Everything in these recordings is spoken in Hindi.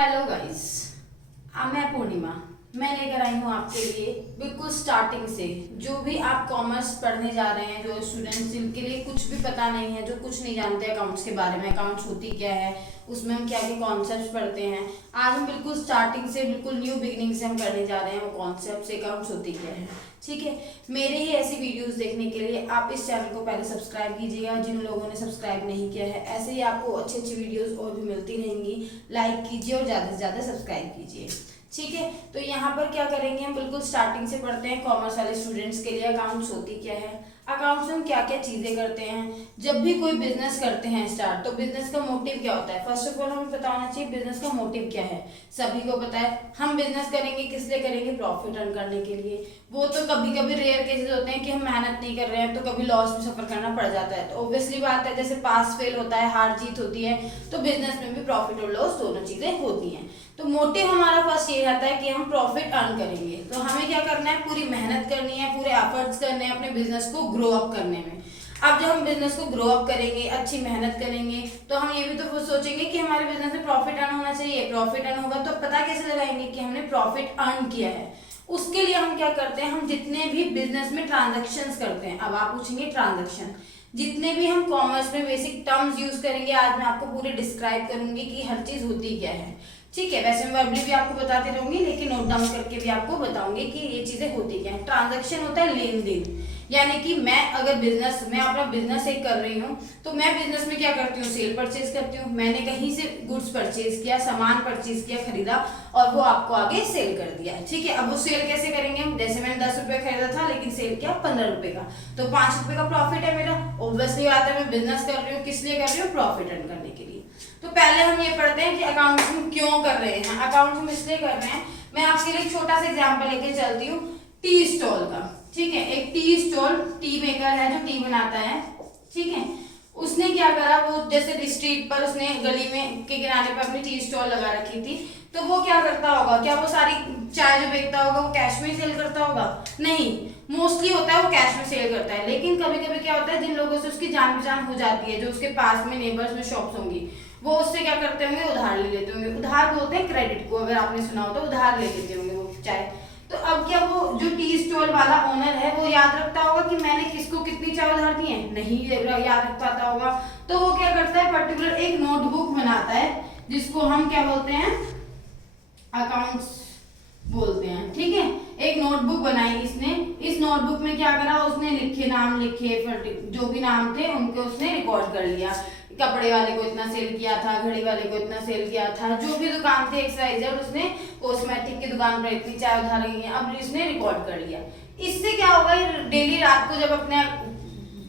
हेलो गाइस, मैं पूर्णिमा। मैं लेकर आई हूँ आपके लिए बिल्कुल स्टार्टिंग से जो भी आप कॉमर्स पढ़ने जा रहे हैं, जो स्टूडेंट्स जिनके लिए कुछ भी पता नहीं है, जो कुछ नहीं जानते अकाउंट्स के बारे में, अकाउंट्स होती क्या है, उसमें हम क्या क्या कॉन्सेप्ट्स पढ़ते हैं। आज हम बिल्कुल स्टार्टिंग से, बिल्कुल न्यू बिगिनिंग से हम करने जा रहे हैं वो कॉन्सेप्ट्स, अकाउंट्स होती क्या है। ठीक है, मेरे ही ऐसी वीडियोस देखने के लिए आप इस चैनल को पहले सब्सक्राइब कीजिएगा, जिन लोगों ने सब्सक्राइब नहीं किया है। ऐसे ही आपको अच्छी अच्छी वीडियोस और भी मिलती रहेंगी। लाइक कीजिए और ज़्यादा से ज़्यादा सब्सक्राइब कीजिए। ठीक है, तो यहाँ पर क्या करेंगे, हम बिल्कुल स्टार्टिंग से पढ़ते हैं। कॉमर्स वाले स्टूडेंट्स के लिए अकाउंट्स होती क्या है, अकाउंट्स में हम क्या क्या चीजें करते हैं। जब भी कोई बिजनेस करते हैं स्टार्ट, तो बिजनेस का मोटिव क्या होता है। फर्स्ट ऑफ ऑल हमें पता होना चाहिए बिजनेस का मोटिव क्या है। सभी को पता है हम बिजनेस करेंगे किस लिए करेंगे, प्रॉफिट अर्न करने के लिए। वो तो कभी कभी रेयर केसेस होते हैं कि हम मेहनत नहीं कर रहे हैं, तो कभी लॉस में सफर करना पड़ जाता है। तो ऑब्वियसली बात है, जैसे पास फेल होता है, हार जीत होती है, तो बिजनेस में भी प्रॉफिट और लॉस दोनों चीजें होती हैं। तो मोटिव हमारा फर्स्ट ये रहता है कि हम प्रॉफिट अर्न करेंगे। तो हमें क्या करना है, पूरी मेहनत करनी है, पूरे एफर्ट्स करने हैं अपने बिजनेस को ग्रो अप करने में। अब जब हम बिजनेस को ग्रो अप करेंगे, अच्छी मेहनत करेंगे, तो हम ये भी तो सोचेंगे कि हमारे बिजनेस में प्रॉफिट अर्न होना चाहिए। प्रॉफिट अर्न होगा तो पता कैसे लगाएंगे कि हमने प्रॉफिट अर्न किया है। उसके लिए हम क्या करते हैं, हम जितने भी बिजनेस में ट्रांजेक्शन्स करते हैं। अब आप पूछेंगे ट्रांजेक्शन, जितने भी हम कॉमर्स में बेसिक टर्म्स यूज करेंगे, आज मैं आपको पूरे डिस्क्राइब करूंगी कि हर चीज होती क्या है। ठीक है, वैसे मैं वर्बली भी आपको बताती रहूंगी, लेकिन नोट डाउन करके भी आपको बताऊंगी कि ये चीजें होती क्या है। ट्रांजैक्शन होता है लेन देन, यानी कि मैं अगर बिजनेस, मैं अपना बिजनेस एक कर रही हूँ, तो मैं बिजनेस में क्या करती हूँ, सेल परचेज करती हूँ। मैंने कहीं से गुड्स परचेज किया, सामान परचेज किया, खरीदा, और वो आपको आगे सेल कर दिया। ठीक है, अब वो सेल कैसे करेंगे हम, जैसे मैंने 10 रुपए खरीदा था लेकिन सेल किया 15 रुपए का, तो 5 रुपए का प्रॉफिट है मेरा। ऑब्वियसली बात है, मैं बिजनेस कर रही हूँ, किस लिए कर रही हूँ, प्रॉफिट अर्न करने के लिए। तो पहले हम ये पढ़ते हैं कि अकाउंट्स हम क्यों कर रहे हैं। अकाउंट्स हम इसलिए कर रहे हैं, मैं आपके लिए एक छोटा सा एग्जांपल लेके चलती हूँ टी स्टॉल का। ठीक है, एक टी स्टॉल, टी मेकर है जो टी बनाता है। ठीक है, उसने क्या करा, वो जैसे स्ट्रीट पर उसने गली में के किनारे पर अपनी टी स्टॉल लगा रखी थी। तो वो क्या करता होगा, क्या वो सारी चाय जो बेचता होगा वो कैश में सेल करता होगा? नहीं, मोस्टली होता है वो कैश में सेल करता है। लेकिन कभी कभी क्या होता है, जिन लोगों से उसकी जान पहचान हो जाती है, जो उसके पास में नेबर्स में शॉप्स होंगी, वो उससे क्या करते होंगे, उधार ले लेते होंगे। उधार बोलते हैं क्रेडिट को, अगर आपने सुना हो तो उधार ले लेते होंगे वो चाय। तो अब क्या वो जो टी स्टॉल वाला ओनर है, वो याद रखता होगा कि मैंने किसको कितनी चाय उधार दी है? नहीं याद रख पाता होगा। तो वो क्या करता है, पर्टिकुलर एक नोटबुक बनाता है, जिसको हम क्या बोलते हैं, अकाउंट्स बोलते हैं। ठीक है, एक नोटबुक बनाई इसने। इस नोटबुक में क्या करा, उसने लिखे, नाम लिखे, जो भी नाम थे उनको उसने रिकॉर्ड कर लिया। कपड़े वाले को इतना सेल किया था, घड़ी वाले को इतना सेल किया था, जो भी दुकान थी एक्सवाइजेड, उसने कॉस्मेटिक की दुकान पर इतनी चाय उधार गई है, अब इसने रिकॉर्ड कर लिया। इससे क्या होगा, डेली रात को जब अपने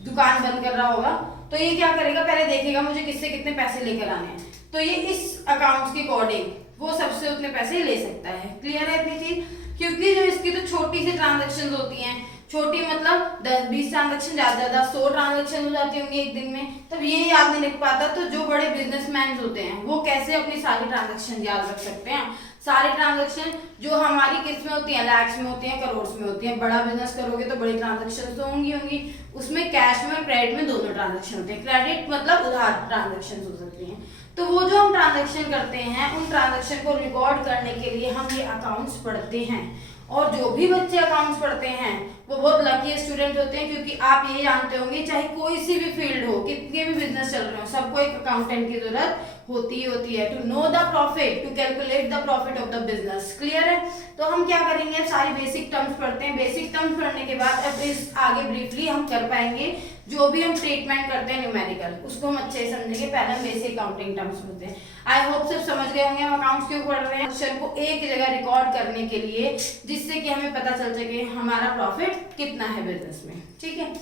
दुकान बंद कर रहा होगा, तो ये क्या करेगा, पहले देखेगा मुझे किससे कितने पैसे लेकर आने हैं। तो ये इस अकाउंट्स के अकॉर्डिंग वो सबसे उतने पैसे ले सकता है। क्लियर है इतनी चीज? क्योंकि जो इसकी तो छोटी सी ट्रांजेक्शन होती हैं, छोटी मतलब 10-20 ट्रांजेक्शन, ज्यादा 100 ट्रांजेक्शन हो जाती होंगी एक दिन में, तब ये याद नहीं रख पाता। तो जो बड़े बिजनेसमैन होते हैं वो कैसे अपनी सारी ट्रांजेक्शन याद रख सकते हैं। सारी ट्रांजेक्शन जो हमारी किस में होती है, लैक्स में होती है, करोड़ में होती है। बड़ा बिजनेस करोगे तो बड़ी ट्रांजेक्शन तो होंगी, उसमें कैश में और क्रेडिट में दोनों ट्रांजेक्शन होते हैं। क्रेडिट मतलब उधार ट्रांजेक्शन हो सकती है। तो वो जो हम ट्रांजेक्शन करते हैं, उन ट्रांजेक्शन को रिकॉर्ड करने के लिए हम ये अकाउंट्स पढ़ते हैं। और जो भी बच्चे अकाउंट्स पढ़ते हैं वो बहुत लकी स्टूडेंट होते हैं, क्योंकि आप ये जानते होंगे चाहे कोई सी भी फील्ड हो, कितने भी बिजनेस चल रहे हो, सबको एक अकाउंटेंट की जरूरत होती है to know the profit, to calculate the profit of the business. Clear है? तो हम क्या करेंगे, अब सारी बेसिक टर्म्स पढ़ते हैं। बेसिक टर्म्स पढ़ने के बाद अब इस आगे ब्रीफली हम कर पाएंगे जो भी हम ट्रीटमेंट करते हैं न्यूमेरिकल, उसको हम अच्छे से समझेंगे। पहले हम बेसिक अकाउंटिंग टर्म्स पढ़ते हैं। आई होप सब समझ गए होंगे हम अकाउंट्स क्यों पढ़ रहे हैं, अक्षर को एक जगह रिकॉर्ड करने के लिए, जिससे कि हमें पता चल सके हमारा प्रॉफिट कितना है बिजनेस में। ठीक है,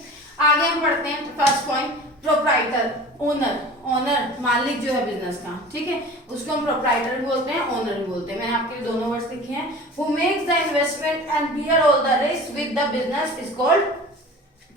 आगे हम पढ़ते हैं first point, proprietor, owner. Owner मालिक जो है बिजनेस का, ठीक है, उसको हम प्रोप्राइटर बोलते हैं, ओनर भी बोलते हैं। मैंने आपके लिए दोनों वर्ड्स लिखे हैं। Who makes the investment and bear all the risk with the business is called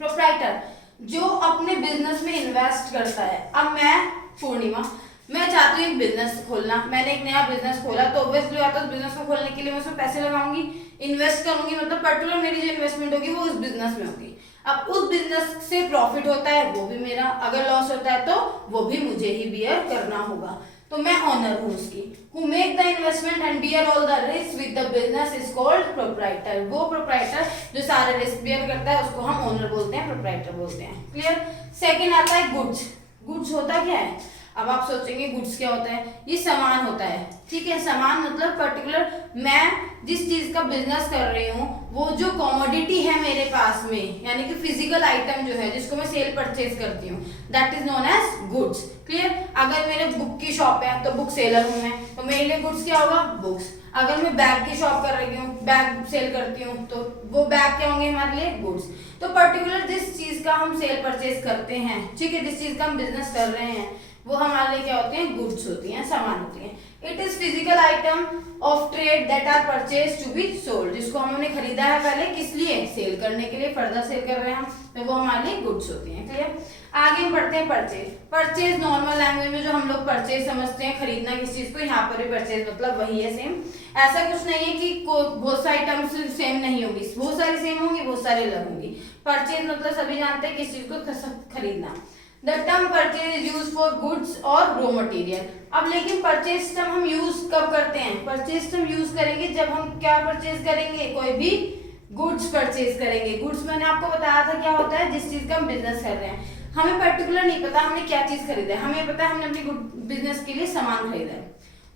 proprietor. जो अपने बिजनेस में इन्वेस्ट करता है। अब मैं पूर्णिमा, मैं चाहती हूँ एक बिजनेस खोलना, मैंने एक नया बिजनेस खोला, तो ऑब्वियसली बात है उस बिजनेस को खोलने के लिए मैं उसमें पैसे लगाऊंगी, इन्वेस्ट करूंगी, मतलब पर्टिकुलर मेरी जो इन्वेस्टमेंट होगी वो उस बिजनेस में होगी। अब उस बिजनेस से प्रॉफिट होता है वो भी मेरा, अगर लॉस होता है तो वो भी मुझे ही बियर करना होगा। तो मैं ओनर हूँ उसकी। Who make the investment and bear all the risk with the business is called proprietor। वो proprietor जो सारे रिस्क bear करता है उसको हम ओनर बोलते हैं, proprietor बोलते हैं। क्लियर। सेकंड आता है गुड्स। गुड्स होता क्या है? अब आप सोचेंगे गुड्स क्या होता है? ये सामान होता है, ठीक है। सामान मतलब पर्टिकुलर मैं जिस चीज का बिजनेस कर रही हूँ वो जो कमोडिटी है मेरे पास में, यानी कि फिजिकल आइटम जो है जिसको मैं सेल परचेज करती हूँ, that is known as goods. Clear. अगर मेरे बुक की शॉप है तो बुक सेलर हूँ मैं, तो मेरे लिए गुड्स क्या होगा? बुक्स। अगर मैं बैग की शॉप कर रही हूँ, बैग सेल करती हूँ, तो वो बैग क्या होंगे हमारे लिए? गुड्स। तो पर्टिकुलर जिस चीज का हम सेल परचेज करते हैं, ठीक है, जिस चीज का हम बिजनेस कर रहे हैं, वो हमारे लिए क्या होते हैं? गुड्स होती हैं, सामान होती हैं। It is physical item of trade that are purchase to be sold, जिसको हमने खरीदा है पहले, किस लिए? सेल करने के लिए, फर्दर सेल कर रहे हैं हम, तो वो हमारे लिए गुड्स होती हैं। क्लियर। आगे हम बढ़ते हैं परचेज। परचेज नॉर्मल लैंग्वेज में जो हम लोग परचेज समझते हैं, खरीदना किस चीज को, यहाँ पर भी परचेज मतलब वही है, सेम। ऐसा कुछ नहीं है कि बहुत सारी आइटम्स सेम नहीं होगी, बहुत सारी सेम होंगी, बहुत सारी अलग होंगी। परचेज मतलब सभी जानते हैं किस चीज को खरीदना। The term purchase is used for goods और raw material। अब लेकिन परचेज टर्म हम यूज कब करते हैं? परचेज टर्म यूज करेंगे जब हम क्या परचेज करेंगे? कोई भी गुड्स परचेज करेंगे। गुड्स मैंने आपको बताया था क्या होता है? जिस चीज का हम बिजनेस कर रहे हैं, हमें पर्टिकुलर नहीं पता हमने क्या चीज खरीदा है, हमें पता है हमने अपनी बिजनेस के लिए सामान खरीदा है,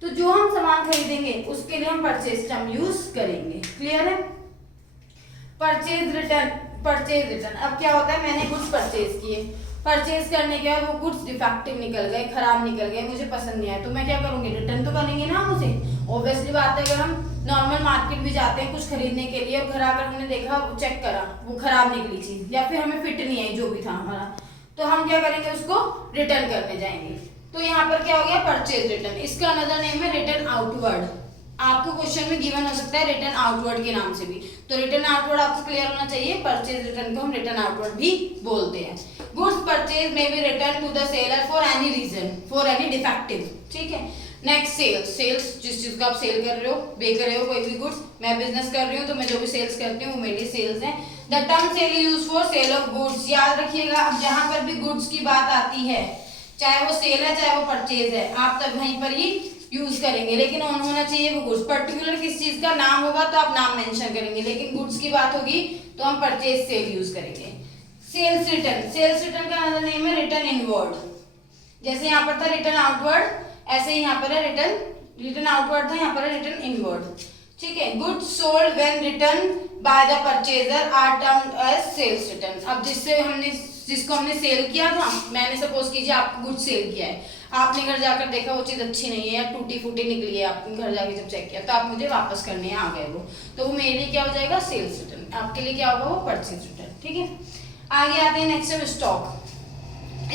तो जो हम सामान खरीदेंगे उसके लिए हम परचेज टर्म यूज करेंगे। क्लियर है। Purchase return. परचेज रिटर्न अब क्या होता है? मैंने गुड्स परचेज किए, परचेज करने के बाद वो गुड्स डिफेक्टिव निकल गए, खराब निकल गए, मुझे पसंद नहीं आया, तो मैं क्या करूंगी? रिटर्न तो करेंगे ना हम उसे। ऑब्वियसली बात है, अगर हम नॉर्मल मार्केट भी जाते हैं कुछ खरीदने के लिए और घर आकर हमने देखा, चेक करा, वो खराब निकली चीज या फिर हमें फिट नहीं आई जो भी था हमारा, तो हम क्या करेंगे? उसको रिटर्न करने जाएंगे। तो यहाँ पर क्या हो गया? Purchase return. इसका अनदर नेम है रिटर्न आउटवर्ड। आपको क्वेश्चन में गिवन हो सकता है रिटर्न आउटवर्ड के नाम से भी, तो रिटर्न आउटवर्ड आपको क्लियर होना चाहिए। परचेज रिटर्न को हम रिटर्न आउटवर्ड भी बोलते हैं। गुड्स परचेज में be return to the seller for any reason, for any defective, ठीक है। Next sales. सेल्स जिस चीज का आप सेल कर रहे हो, बेच रहे हो कोई भी गुड्स, मैं बिजनेस कर रही हूँ तो मैं जो भी सेल्स करती हूँ वो मेरी सेल्स है। The term sale use for sale of goods. याद रखिएगा, अब जहां पर भी गुड्स की बात आती है, चाहे वो सेल है चाहे वो परचेज है, आप तब वहीं पर ही यूज करेंगे, लेकिन ऑन होना चाहिए वो गुड्स। पर्टिकुलर किस चीज का नाम होगा तो आप नाम मेंशन करेंगे, लेकिन गुड्स की बात होगी तो हम परचेज सेल यूज करेंगे। Sales return. सेल्स रिटर्न का अनदर नेम है रिटर्न इनवर्ड। जैसे यहाँ पर था रिटर्न आउटवर्ड, ऐसे ही यहाँ पर है रिटर्न आउटवर्ड था, यहाँ पर है रिटर्न इनवर्ड, ठीक है। Goods sold when return by the purchaser are termed as sales return. अब जिसको हमने सेल किया था, मैंने सपोज कीजिए आपको गुड्स सेल किया है, आपने घर जाकर देखा वो चीज अच्छी नहीं है या टूटी फूटी निकली है, आपने घर जाके जब चेक किया तो आप मुझे वापस करने आ गए वो, तो वो मेरे लिए क्या हो जाएगा? Sales return. आपके लिए क्या होगा? वो परचेज रिटर्न, ठीक है। आगे आते हैं नेक्स्ट है स्टॉक।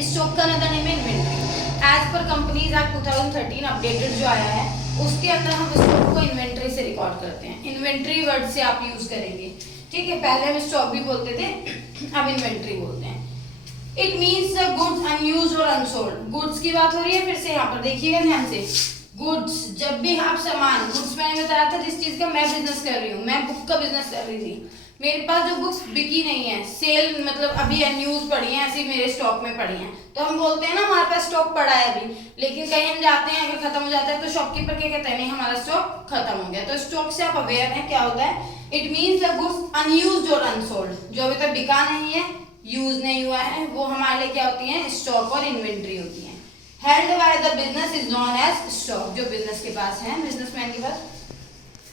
स्टॉक का अनदर नेम है इन्वेंट्री। एज पर कंपनीज एक्ट 2013 अपडेटेड जो आया है उसके अंदर हम स्टॉक को इन्वेंट्री से रिकॉर्ड करते हैं। इन्वेंट्री वर्ड से आप यूज करेंगे, ठीक है। पहले हम स्टॉक भी बोलते थे, अब इन्वेंट्री बोलते हैं। It means the goods unused और अनसोल्ड। गुड्स की बात हो रही है, फिर से यहाँ पर देखिएगा ध्यान से। गुड्स, जब भी आप सामान, गुड्स मैंने बताया था जिस चीज का मैं बिजनेस कर रही हूँ, मैं बुक का बिजनेस कर रही थी, मेरे पास जो बुक्स बिकी नहीं है, सेल मतलब अभी अनयूज पड़ी है, ऐसी मेरे स्टॉक में पड़ी हैं, तो हम बोलते हैं ना हमारे पास स्टॉक पड़ा है अभी, लेकिन कहीं हम जाते हैं अगर खत्म हो जाता है तो शॉपकीपर क्या कहता है? नहीं, हमारा स्टॉक खत्म हो गया। तो स्टॉक से आप अवेयर हैं क्या होता है? It means the goods unused और अनसोल्ड, जो अभी तक बिका नहीं है, यूज नहीं हुआ है, वो हमारे लिए क्या होती है? स्टॉक और इन्वेंट्री होती है। Held by the business is known as stock. जो बिजनेस के पास है, बिजनेसमैन के पास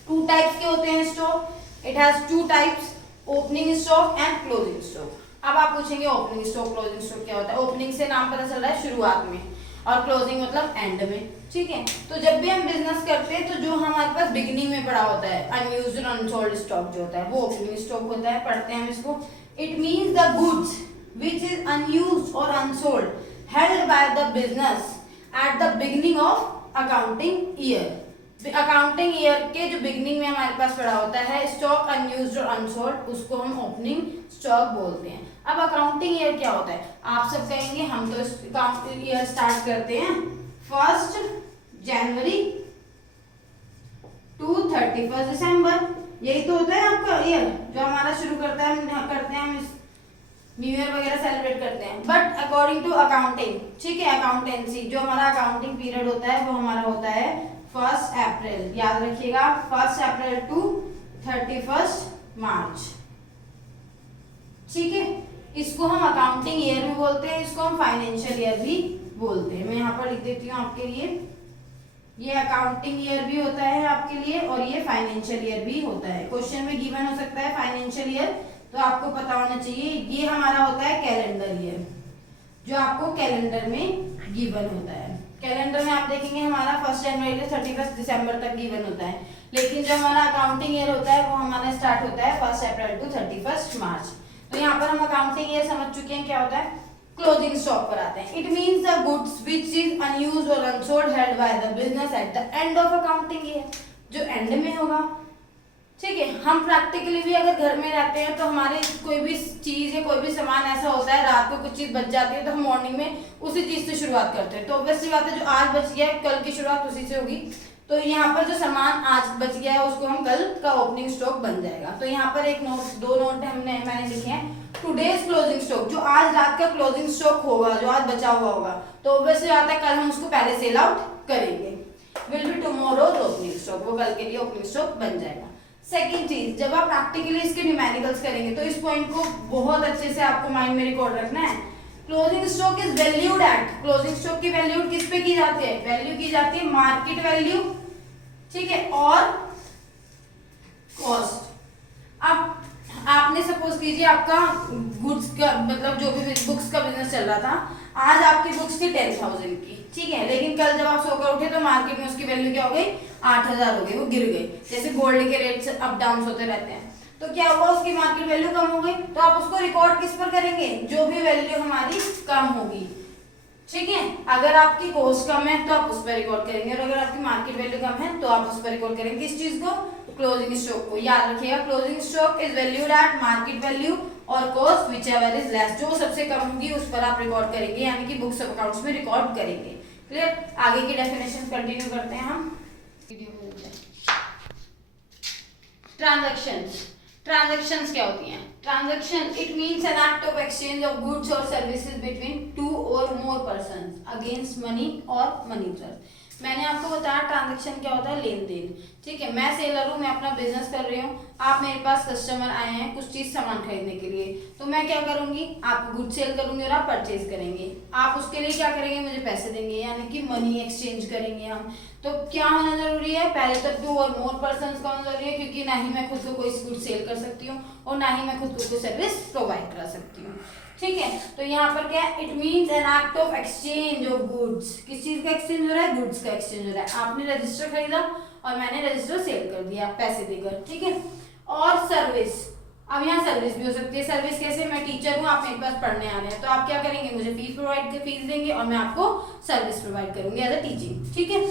टू टाइप्स के होते हैं stock. It has two types, opening stock and closing stock. अब आप पूछेंगे ओपनिंग स्टॉक क्लोजिंग स्टॉक क्या होता है? ओपनिंग से नाम पता चल रहा है शुरुआत में, और क्लोजिंग मतलब एंड में, ठीक है। तो जब भी हम बिजनेस करते हैं तो जो हमारे पास बिगिनिंग में पड़ा होता है अनयूज्ड और अनसोल्ड स्टॉक जो होता है वो ओपनिंग स्टॉक होता है। पढ़ते हैं हम इसको। It means the goods which is unused or unsold held by the business at the beginning of accounting year। Accounting year के जो बिगनिंग में हमारे पास पड़ा होता है स्टॉक अनयूज्ड और अनसोल्ड, उसको हम ओपनिंग स्टॉक बोलते हैं। अब अकाउंटिंग ईयर क्या होता है? आप सब कहेंगे हम तो अकाउंटिंग ईयर स्टार्ट करते हैं 1 जनवरी टू 31 दिसंबर, यही तो होता है आपका ईयर जो हमारा शुरू करता है, करते हैं हम न्यू ईयर वगैरह सेलिब्रेट करते हैं, बट अकॉर्डिंग टू अकाउंटिंग, ठीक है, अकाउंटेंसी जो हमारा अकाउंटिंग पीरियड होता है वो हमारा होता है 1 अप्रैल, याद रखिएगा 1 अप्रैल टू 31 मार्च, ठीक है। इसको हम अकाउंटिंग ईयर भी बोलते हैं, इसको हम फाइनेंशियल ईयर भी बोलते हैं। मैं यहाँ पर लिख देती हूँ आपके लिए, ये अकाउंटिंग ईयर भी होता है आपके लिए और ये फाइनेंशियल ईयर भी होता है। क्वेश्चन में गिवन हो सकता है फाइनेंशियल ईयर, तो आपको पता होना चाहिए। ये हमारा होता है कैलेंडर ईयर, जो आपको कैलेंडर में गिवन होता है। कैलेंडर में आप देखेंगे हमारा 1 जनवरी से 31 दिसंबर तक गिवन होता है, लेकिन जो हमारा अकाउंटिंग ईयर होता है वो हमारा स्टार्ट होता है 1 अप्रैल टू 31 मार्च। तो यहाँ पर हम अकाउंटिंग ईयर समझ चुके हैं क्या होता है। क्लोजिंग स्टॉक पर आते हैं। It means the goods which is unused और unsold held by the business at the end of accounting year, जो एंड में होगा, ठीक है। हम प्रैक्टिकली भी अगर घर में रहते हैं तो हमारे कोई भी चीज या कोई भी सामान ऐसा होता है, रात को कुछ चीज बच जाती है तो हम मॉर्निंग में उसी चीज से शुरुआत करते हैं। तो ऑब्वियसली बात है जो आज बच गया है कल की शुरुआत उसी से होगी। तो यहाँ पर जो सामान आज बच गया है उसको हम कल का ओपनिंग स्टॉक बन जाएगा। तो यहाँ पर एक नोट, 2 नोट मैंने लिखे हैं। टुडेज क्लोजिंग स्टॉक, जो आज रात का क्लोजिंग स्टॉक होगा, जो आज बचा हुआ होगा, तो ऑब्वियसली बात है कल हम उसको पहले सेल आउट करेंगे। Will be tomorrow's opening stock, वो कल के लिए ओपनिंग स्टॉक बन जाएगा। सेकेंड चीज, जब आप प्रैक्टिकली इसके न्यूमेरिकल्स करेंगे तो इस पॉइंट को बहुत अच्छे से आपको माइंड में रिकॉर्ड रखना है। Closing stock is valued eight, closing stock की वैल्यू किस पे की जाती है, वैल्यू की जाती है मार्केट वैल्यू, ठीक है, और कॉस्ट। अब आपने सपोज कीजिए आपका गुड्स का मतलब जो भी बुक्स का बिजनेस चल रहा था, आज आपकी बुक्स थी 10,000 की, ठीक है, लेकिन कल जब आप सोकर उठे तो मार्केट में उसकी वैल्यू क्या हो गई, 8,000 हो गई, वो गिर गई। जैसे गोल्ड के रेट्स अप डाउन होते रहते हैं, तो क्या हुआ, उसकी मार्केट वैल्यू कम हो गई। तो आप उसको रिकॉर्ड किस पर करेंगे, जो भी वैल्यू हमारी कम होगी, ठीक है। अगर आपकी कॉस्ट कम है तो आप उस पर रिकॉर्ड करेंगे, और अगर आपकी मार्केट वैल्यू कम है तो आप उस पर रिकॉर्ड करेंगे। इस चीज को, क्लोजिंग स्टॉक को याद रखिएगा। Closing stock is valued at market value और cost whichever is less, जो सबसे कम होगी उस पर आप रिकॉर्ड करेंगे, यानी कि बुक्स ऑफ अकाउंट्स में रिकॉर्ड करेंगे। क्लियर। आगे की डेफिनेशन कंटिन्यू करते हैं हम। ट्रांजैक्शंस, ट्रांजैक्शंस क्या होती हैं। Transaction it means an act of exchange of goods और सर्विसेज बिटवीन 2 और मोर पर्संस अगेंस्ट मनी और मनी ट्रस्ट। मैंने आपको बताया ट्रांजैक्शन क्या होता है, लेन देन, ठीक है। मैं सेलर हूँ, मैं अपना बिजनेस कर रही हूँ, आप मेरे पास कस्टमर आए हैं कुछ चीज सामान खरीदने के लिए, तो मैं क्या करूंगी, आप गुड सेल करूंगी और आप परचेज करेंगे। आप उसके लिए क्या करेंगे, मुझे पैसे देंगे, यानी कि मनी एक्सचेंज करेंगे हम। तो क्या होना जरूरी है, पहले तो 2 और मोर पर्सन का होना जरूरी है, क्योंकि ना ही मैं खुद को कोई गुड सेल कर सकती हूँ और ना ही मैं खुद को कोई सर्विस प्रोवाइड करा सकती हूँ, ठीक है। तो यहाँ पर क्या है, it means an act of exchange of goods. किस चीज का एक्सचेंज हो रहा है, गुड्स का एक्सचेंज हो रहा है। आपने रजिस्टर खरीदा और मैंने रजिस्टर सेल कर दिया पैसे देकर, ठीक है। और सर्विस, अब यहाँ सर्विस भी हो सकती है। सर्विस कैसे, मैं टीचर हूँ, आप मेरे पास पढ़ने आ रहे हैं, तो आप क्या करेंगे, मुझे फीस देंगे और मैं आपको सर्विस प्रोवाइड करूंगी एज अ टीचिंग, ठीक है।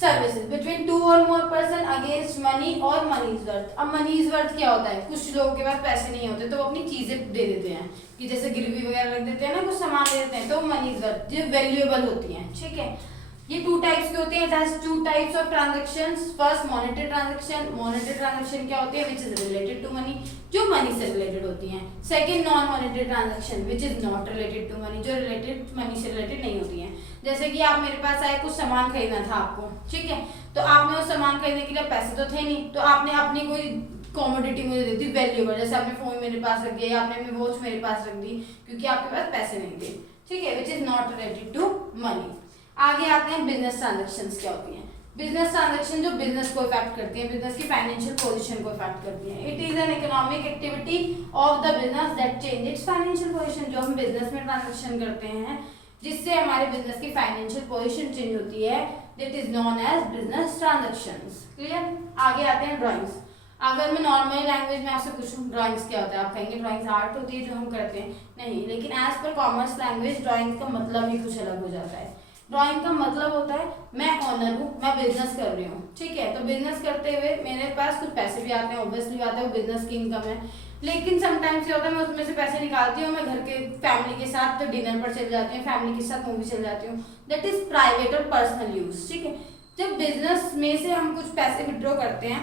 सर्विसेज बिटवीन 2 और मोर पर्सन अगेंस्ट मनी और मनीज वर्थ। अब मनीज वर्थ क्या होता है, कुछ लोगों के पास पैसे नहीं होते तो वो अपनी चीजें दे देते हैं, कि जैसे गिरवी वगैरह रख देते हैं ना, कुछ सामान दे देते हैं, तो मनीज वर्थ जो वैल्यूएबल होती हैं, ठीक है। ये 2 टाइप्स की होती है। It has 2 types of transactions. First monetary transaction, monetary transaction क्या होती है, which is related to money, जो मनी से रिलेटेड होती हैं। Second non monetary transaction which is not related to money, जो रिलेटेड मनी से रिलेटेड नहीं होती हैं। जैसे कि आप मेरे पास आए, कुछ सामान खरीदना था आपको, ठीक है, तो आपने उस सामान खरीदने के लिए पैसे तो थे नहीं, तो आपने अपनी कोई कॉमोडिटी मुझे दे दी वैल्यूएबल, जैसे आपने फोन मेरे पास रख दिया या आपने अपनी वॉच मेरे पास रख दी, क्योंकि आपके पास पैसे नहीं थे, ठीक है, which is not related to money. आगे आते हैं बिजनेस ट्रांजैक्शंस क्या होती हैं। बिजनेस ट्रांजैक्शन जो बिजनेस को इफेक्ट करती है, बिजनेस की फाइनेंशियल पोजीशन को इफेक्ट करती है। It is an economic activity of the business that change it's financial position. जो हम बिजनेस में ट्रांजैक्शन करते हैं जिससे हमारे बिजनेस की फाइनेंशियल पोजीशन चेंज होती है, that is known as business transactions. Clear. आगे आते हैं ड्राइंग्स। अगर मैं नॉर्मल लैंग्वेज में आपसे पूछूं ड्राइंग्स क्या होता है, आप कहेंगे ड्राइंग्स आर्ट होती है जो हम करते हैं, नहीं, लेकिन as per commerce language drawings का मतलब ही कुछ अलग हो जाता है। ड्राइंग का मतलब होता है मैं ऑनर हूँ, मैं बिजनेस कर रही हूँ, ठीक है, तो बिजनेस करते हुए मेरे पास कुछ पैसे भी आते हैं, ऑब्वियसली बात है वो बिजनेस की इनकम है, लेकिन समटाइम्स क्या होता है मैं उसमें से पैसे निकालती हूँ, मैं घर के फैमिली के साथ तो डिनर पर चल जाती हूँ, फैमिली के साथ मूवी चल जाती हूँ, दैट इज प्राइवेट और पर्सनल यूज, ठीक है। जब बिजनेस में से हम कुछ पैसे विड्रॉ करते हैं,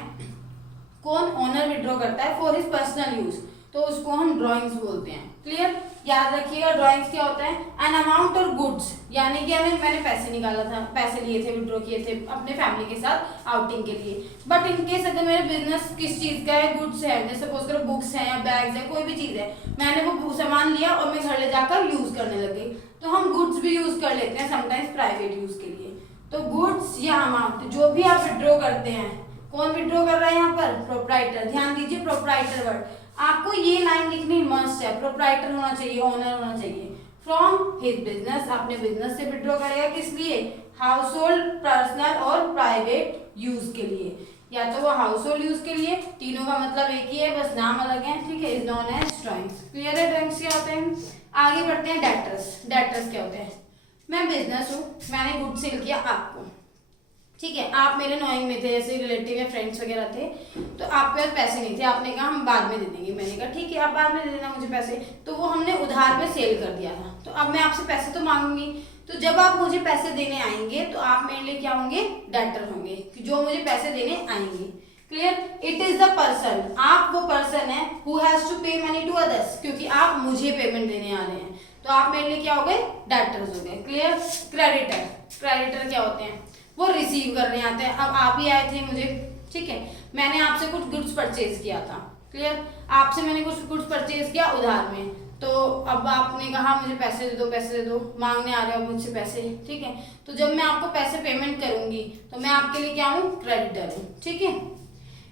कौन, ऑनर विड्रॉ करता है फॉर हिज पर्सनल यूज, तो उसको हम ड्राइंग्स बोलते हैं। क्लियर, याद रखिएगा ड्राइंग्स क्या होता है, एन अमाउंट और गुड्स, यानी कि मैंने पैसे निकाला था, पैसे लिए थे, विड्रॉ किए थे अपने फैमिली के साथ आउटिंग के लिए। बट इन केस अगर मेरा बिजनेस किस चीज का है, गुड्स है, जैसे सपोज करो बुक्स है या बैग्स है, कोई भी चीज है, मैंने वो सामान लिया और मैं घर ले जाकर यूज करने लगी, तो हम गुड्स भी यूज कर लेते हैं समटाइम्स प्राइवेट यूज के लिए। तो गुड्स या अमाउंट जो भी आप विड्रॉ करते हैं, कौन विड्रॉ कर रहा है यहाँ पर, प्रोप्राइटर। ध्यान दीजिए प्रोप्राइटर वर्ड, आपको ये लाइन लिखनी मस्ट है, प्रोप्राइटर होना चाहिए, ओनर होना चाहिए। फ्रॉम हिज बिजनेस, अपने बिजनेस से विड्रॉ करेगा, किस लिए, हाउस होल्ड, पर्सनल और प्राइवेट यूज के लिए। या तो वो हाउस होल्ड यूज के लिए, तीनों का मतलब एक ही है, बस नाम अलग है, ठीक है, is known as drawings. Clear है ड्राइंग्स क्या होते हैं। आगे बढ़ते हैं डेटर्स। डेटर्स क्या होते हैं, मैं बिजनेस हूँ, मैंने गुड सेल किया आपको, ठीक है, आप मेरे नोइंग में थे, जैसे रिलेटिव या फ्रेंड्स वगैरह थे, तो आपके पास पैसे नहीं थे, आपने कहा हम बाद में दे देंगे, मैंने कहा ठीक है आप बाद में दे देना मुझे पैसे, तो वो हमने उधार पे सेल कर दिया था, तो अब मैं आपसे पैसे तो मांगूंगी, तो जब आप मुझे पैसे देने आएंगे तो आप मेरे लिए क्या होंगे, डेटर होंगे, कि जो मुझे पैसे देने आएंगे। Clear, it is the person, आप वो पर्सन है हु हैज टू पे मनी टू अदर्स, क्योंकि आप मुझे पेमेंट देने आ रहे हैं, तो आप मेरे लिए क्या हो गए, डेटर्स हो गए। क्लियर, क्रेडिटर, क्रेडिटर क्या होते हैं, वो रिसीव करने आते हैं। अब आप ही आए थे मुझे, ठीक है, मैंने आपसे कुछ गुड्स परचेज किया था। क्लियर, आपसे मैंने कुछ गुड्स परचेज किया उधार में, तो अब आपने कहा मुझे पैसे दे दो, पैसे दे दो, मांगने आ रहे हो मुझसे पैसे, ठीक है, तो जब मैं आपको पैसे पेमेंट करूंगी तो मैं आपके लिए क्या हूँ, क्रेडिटर हूँ, ठीक है।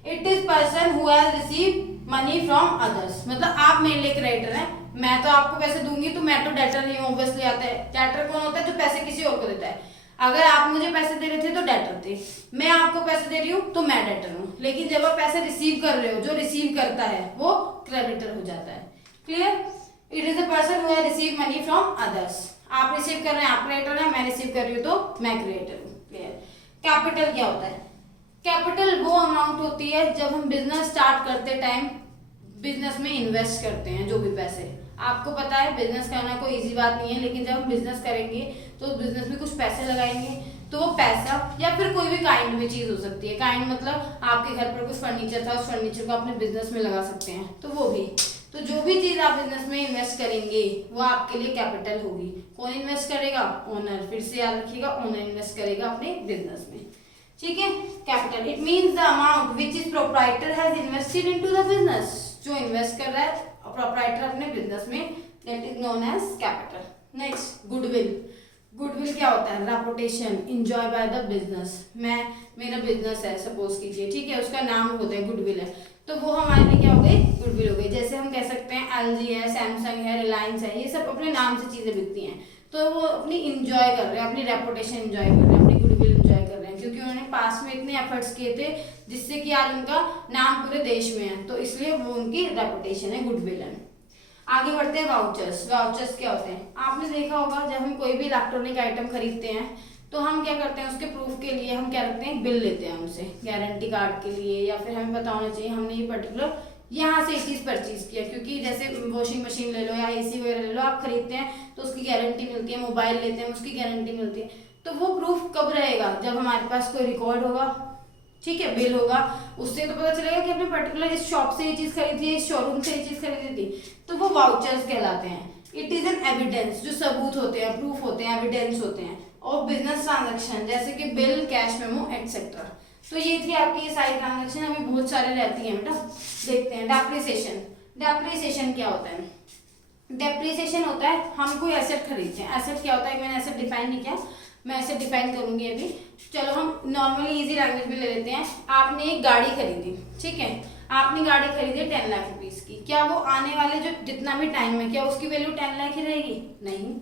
It is person who has receive money from others, मतलब आप मेरे लिए क्रेडिटर हैं, मैं तो आपको पैसे दूंगी तो मैं तो डेटर नहीं हूँ, ऑब्वियसली आता है। डेटर कौन होता है, जो पैसे किसी और को देता है। अगर आप मुझे पैसे दे रहे थे तो डेटर थे, मैं आपको पैसे दे रही हूँ तो मैं डेटर हूँ, लेकिन जब आप पैसे रिसीव कर रहे हो, जो रिसीव करता है वो क्रेडिटर हो जाता है। Clear, it is a person who has receive money from others, आप रिसीव कर रहे हैं आप क्रेडिटर हैं, मैं रिसीव कर रही हूँ तो मैं क्रेडिटर हूँ। क्लियर, कैपिटल क्या होता है, कैपिटल वो अमाउंट होती है जब हम बिजनेस स्टार्ट करते टाइम बिजनेस में इन्वेस्ट करते हैं, जो भी पैसे, आपको पता है बिजनेस करना कोई इजी बात नहीं है, लेकिन जब हम बिजनेस करेंगे तो बिजनेस में कुछ पैसे लगाएंगे, तो वो पैसा या फिर कोई भी काइंड में चीज हो सकती है, काइंड मतलब आपके घर पर कुछ फर्नीचर था, उस फर्नीचर को अपने बिजनेस में लगा सकते हैं, तो वो भी, तो जो भी चीज आप बिजनेस में इन्वेस्ट करेंगे वो आपके लिए कैपिटल होगी। कौन इन्वेस्ट करेगा, ओनर, फिर से याद रखिएगा ओनर इन्वेस्ट करेगा अपने बिजनेस में, ठीक है। Capital, it means the amount which is proprietor has invested into the business, जो इन्वेस्ट कर रहा है प्रोप्राइटर अपने बिजनेस में, that is known as capital. Next, goodwill. Goodwill क्या होता है, reputation enjoy by the business. मेरा बिजनेस है सपोज कीजिए, ठीक है, उसका नाम होता है गुडविल है, तो वो हमारे लिए क्या हो गई, गुडविल हो गई। जैसे हम कह सकते हैं एलजी है, सैमसंग है, रिलायंस है, ये सब अपने नाम से चीजें बिकती हैं, तो वो अपनी इंजॉय कर रहे हैं, अपनी रेपुटेशन इंजॉय कर रहे हैं, अपनी गुडविल इंजॉय कर रहे हैं, क्योंकि उन्होंने पास में इतने एफर्ट्स किए थे जिससे कि आज उनका नाम पूरे देश में है, तो इसलिए वो उनकी रेपुटेशन है, गुडविल है। आगे बढ़ते हैं वाउचर्स। वाउचर्स क्या होते हैं, आपने देखा होगा जब हम कोई भी इलेक्ट्रॉनिक आइटम खरीदते हैं तो हम क्या करते हैं, उसके प्रूफ के लिए हम क्या रखते हैं, बिल लेते हैं उनसे, गारंटी कार्ड के लिए, या फिर हमें पता होना चाहिए हमने ये पर्टिकुलर यहाँ से ये चीज परचेज किया, क्योंकि जैसे वॉशिंग मशीन ले लो या एसी वगैरह ले लो, आप खरीदते हैं तो उसकी गारंटी मिलती है, मोबाइल लेते हैं उसकी गारंटी मिलती है, तो वो प्रूफ कब रहेगा, जब हमारे पास कोई रिकॉर्ड होगा, ठीक है, बिल होगा, उससे तो पता चलेगा कि हमने पर्टिकुलर इस शॉप से ये चीज खरीदी है, इस शोरूम से ये चीज खरीदी थी, तो वो वाउचर्स कहलाते हैं। इट इज एन एविडेंस, जो सबूत होते हैं, प्रूफ होते हैं, एविडेंस होते हैं ऑफ बिजनेस ट्रांजेक्शन, जैसे कि बिल, कैश मेमो एक्सेट्रा। तो ये थी आपकी ये सारी ट्रांजेक्शन, अभी बहुत सारे रहती हैं बेटा, देखते हैं। डेप्रिसिएशन, डेप्रिसिएशन क्या होता है, डेप्रिसिएशन होता है हम कोई एसेट खरीदते हैं। एसेट क्या होता है, मैंने एसेट डिफाइन नहीं किया, मैं ऐसे डिफाइन करूंगी अभी, चलो हम नॉर्मली इजी लैंग्वेज में ले लेते हैं। आपने एक गाड़ी खरीदी, ठीक है, आपने गाड़ी खरीदी 10 लाख रुपीज की, क्या वो आने वाले जो जितना भी टाइम है क्या उसकी वैल्यू 10 लाख ही रहेगी, नहीं,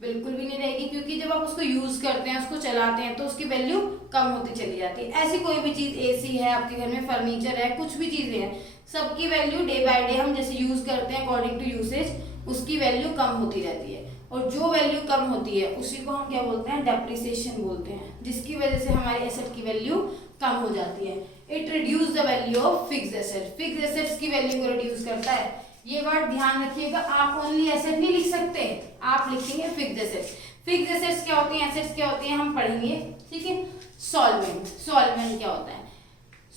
बिल्कुल भी नहीं रहेगी, क्योंकि जब आप उसको यूज करते हैं, उसको चलाते हैं, तो उसकी वैल्यू कम होती चली जाती है। ऐसी कोई भी चीज, एसी है आपके घर में, फर्नीचर है, कुछ भी चीजें हैं, सबकी वैल्यू डे बाय डे हम जैसे यूज करते हैं अकॉर्डिंग टू यूसेज, उसकी वैल्यू कम होती रहती है, और जो वैल्यू कम होती है उसी को हम क्या बोलते हैं, डेप्रिसिएशन बोलते हैं, जिसकी वजह से हमारी एसेट की वैल्यू कम हो जाती है। It reduce the value of fixed asset, fixed assets की वैल्यू को रिड्यूस करता है। ये वर्ड ध्यान रखिएगा, आप ओनली एसेट नहीं लिख सकते, आप लिखेंगे फिक्स्ड एसेट्स। फिक्स्ड एसेट्स क्या होती हैं, एसेट्स क्या होती हैं, हम पढ़ेंगे, ठीक है। सॉल्वेंट, सॉल्वेंट क्या होता है,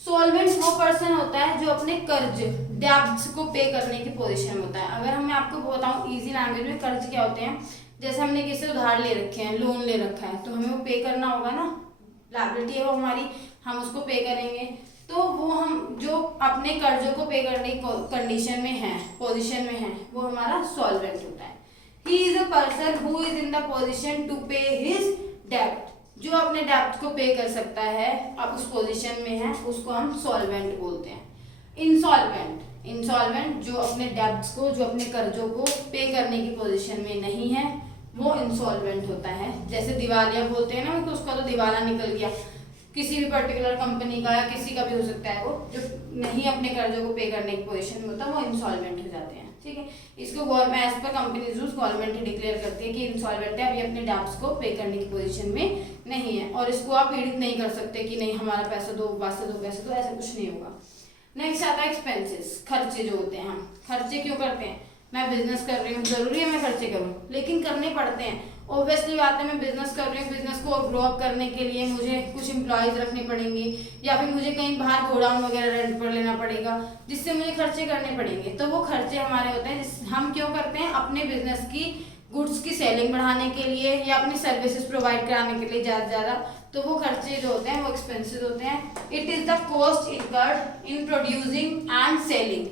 सॉल्वेंट वो पर्सन होता है जो अपने कर्ज डेब्ट्स को पे करने की पोजीशन में होता है। अगर मैं आपको बताऊं इजी लैंग्वेज में, कर्ज क्या होते हैं, जैसे हमने किसी से उधार ले रखे हैं, लोन ले रखा है, तो हमें वो पे करना होगा ना, लायबिलिटी है वो हमारी, हम उसको पे करेंगे। तो वो हम जो अपने कर्जों को पे करने की कंडीशन में है, पोजीशन में है, वो हमारा सॉल्वेंट होता है। He is a person who is in the position to pay his डेब्ट, जो अपने डेब्ट को पे कर सकता है, अब उस पोजीशन में है, उसको हम सॉल्वेंट बोलते हैं। इंसॉल्वेंट जो अपने डेब्ट्स को, जो अपने कर्जों को पे करने की पोजीशन में नहीं है, वो इंसॉल्वेंट होता है। जैसे दिवालिया बोलते हैं ना, तो उसका तो दिवाला निकल गया, किसी भी पर्टिकुलर कंपनी का या किसी का भी हो सकता है, वो जो नहीं अपने कर्जों को पे करने की पोजीशन में होता है, वो इंसॉल्वेंट हो जाते हैं। ठीक है, इसको गवर्नमेंट एज पर कंपनीज रूल्स गवर्नमेंट ही डिक्लेयर करती है कि इंसॉल्वेंट है, अभी अपने डेब्ट्स को पे करने की पोजीशन में नहीं है, और इसको आप पीड़ित नहीं कर सकते कि नहीं हमारा पैसा दो, पैसे दो, पैसे दो, ऐसा कुछ नहीं होगा। नेक्स्ट आता है एक्सपेंसेस, खर्चे जो होते हैं। हम खर्चे क्यों करते हैं? मैं बिजनेस कर रही हूँ, जरूरी है मैं खर्चे करूँ, लेकिन करने पड़ते हैं। ऑब्वियसली बात है, मैं बिजनेस कर रही हूँ, बिजनेस को ग्रो अप करने के लिए मुझे कुछ एम्प्लॉयज रखने पड़ेंगे, या फिर मुझे कहीं बाहर गोडाउन वगैरह रेंट पर लेना पड़ेगा, जिससे मुझे खर्चे करने पड़ेंगे। तो वो खर्चे हमारे होते हैं, हम क्यों करते हैं? अपने बिजनेस की गुड्स की सेलिंग बढ़ाने के लिए या अपनी सर्विसेज प्रोवाइड कराने के लिए ज़्यादा से ज़्यादा। तो वो खर्चे जो होते हैं वो एक्सपेंसेस होते हैं। It is the cost incurred in producing and selling,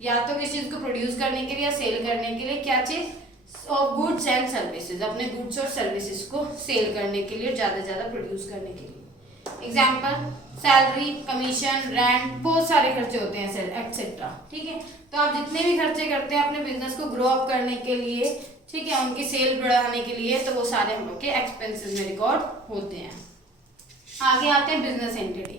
या तो किसी चीज को प्रोड्यूस करने के लिए या सेल करने के लिए, क्या चीज ऑफ गुड्स एंड सर्विसेज, अपने गुड्स और सर्विसेज को सेल करने के लिए, ज्यादा से ज्यादा प्रोड्यूस करने के लिए। एग्जाम्पल सैलरी, कमीशन, रेंट, बहुत सारे खर्चे होते हैं एक्सेट्रा। ठीक है, तो आप जितने भी खर्चे करते हैं अपने बिजनेस को ग्रो अप करने के लिए, ठीक है, उनकी सेल बढ़ाने के लिए, तो वो सारे हम लोग के एक्सपेंसेस में रिकॉर्ड होते हैं। आगे आते हैं बिजनेस एंटिटी।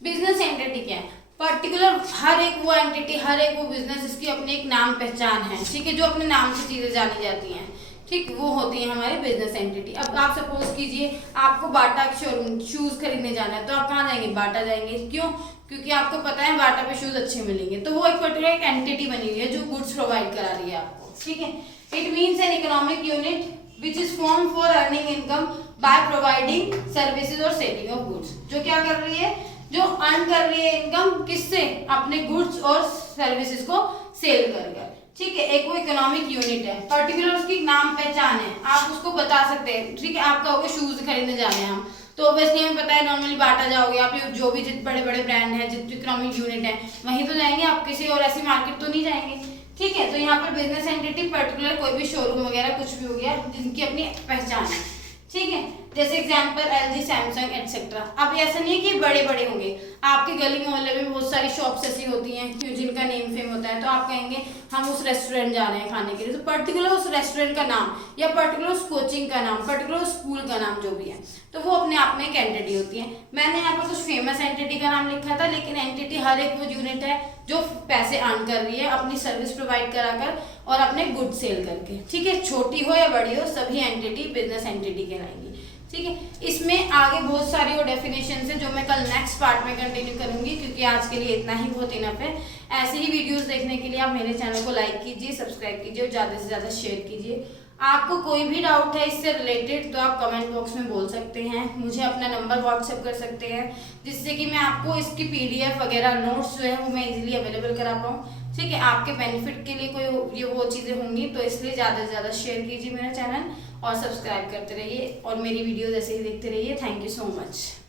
बिजनेस एंटिटी क्या है? पर्टिकुलर हर एक वो एंटिटी, हर एक वो बिजनेस, इसकी अपनी एक नाम पहचान है, ठीक है, जो अपने नाम से चीजें जानी जाती हैं, ठीक, वो होती है हमारी बिजनेस एंटिटी। अब आप सपोज कीजिए आपको बाटा शोरूम शूज खरीदने जाना है, तो आप कहाँ जाएंगे? बाटा जाएंगे। क्यों? क्योंकि आपको पता है बाटा पे शूज अच्छे मिलेंगे, तो वो एक पर्टिकुलर एक एंटिटी बनी हुई है जो गुड्स प्रोवाइड करा रही है आपको। ठीक है, it means an economic unit which is form for earning income by providing services और सेलिंग ऑफ गुड्स, जो क्या कर रही है? जो अर्न कर रही है इनकम, किससे? अपने गुड्स और सर्विसेज को सेल कर कर। ठीक है, एक वो इकोनॉमिक यूनिट है, पर्टिकुलर उसकी नाम पहचान है, आप उसको बता सकते हैं। ठीक है, आप कहोगे शूज खरीदने जाने हैं हम, तो ऑब्वियसली हमें पता है नॉर्मली बाटा जाओगे आप, जो भी बड़े बड़े ब्रांड है, जितने इकोनॉमिक यूनिट है, वहीं तो जाएंगे आप, किसी और ऐसी मार्केट तो नहीं जाएंगे। ठीक है, तो यहाँ पर बिजनेस एंटिटी पर्टिकुलर कोई भी शोरूम वगैरह कुछ भी हो गया जिनकी अपनी पहचान है। ठीक है, जैसे एग्जांपल एलजी, सैमसंग एटसेट्रा। अब ऐसा नहीं है कि बड़े बड़े होंगे, आपके गली मोहल्ले में बहुत सारी शॉप्स ऐसी होती हैं जिनका नेम फेम होता है, तो आप कहेंगे हम उस रेस्टोरेंट जा रहे हैं खाने के लिए, तो पर्टिकुलर उस रेस्टोरेंट का नाम या पर्टिकुलर उस कोचिंग का नाम, पर्टिकुलर उस स्कूल का नाम जो भी है, तो वो अपने आप में एक एंटिटी होती है। मैंने यहाँ पर कुछ फेमस एंटिटी का नाम लिखा था, लेकिन एंटिटी हर एक वो यूनिट है जो पैसे अर्न कर रही है अपनी सर्विस प्रोवाइड कराकर और अपने गुड सेल करके। ठीक है, छोटी हो या बड़ी हो, सभी एंटिटी बिजनेस एंटिटी कहलाएंगी। ठीक है, इसमें आगे बहुत सारी और डेफिनेशन है जो मैं कल नेक्स्ट पार्ट में कंटिन्यू करूंगी, क्योंकि आज के लिए इतना ही बहुत इनफ है। ऐसे ही वीडियोस देखने के लिए आप मेरे चैनल को लाइक कीजिए, सब्सक्राइब कीजिए और ज़्यादा से ज़्यादा शेयर कीजिए। आपको कोई भी डाउट है इससे रिलेटेड तो आप कमेंट बॉक्स में बोल सकते हैं, मुझे अपना नंबर व्हाट्सएप कर सकते हैं, जिससे कि मैं आपको इसकी PDF वगैरह नोट्स जो है वो मैं इजीली अवेलेबल करा पाऊँ। ठीक है, आपके बेनिफिट के लिए कोई ये वो चीज़ें होंगी, तो इसलिए ज़्यादा से ज़्यादा शेयर कीजिए मेरा चैनल और सब्सक्राइब करते रहिए और मेरी वीडियोज ऐसे ही देखते रहिए। Thank you so much.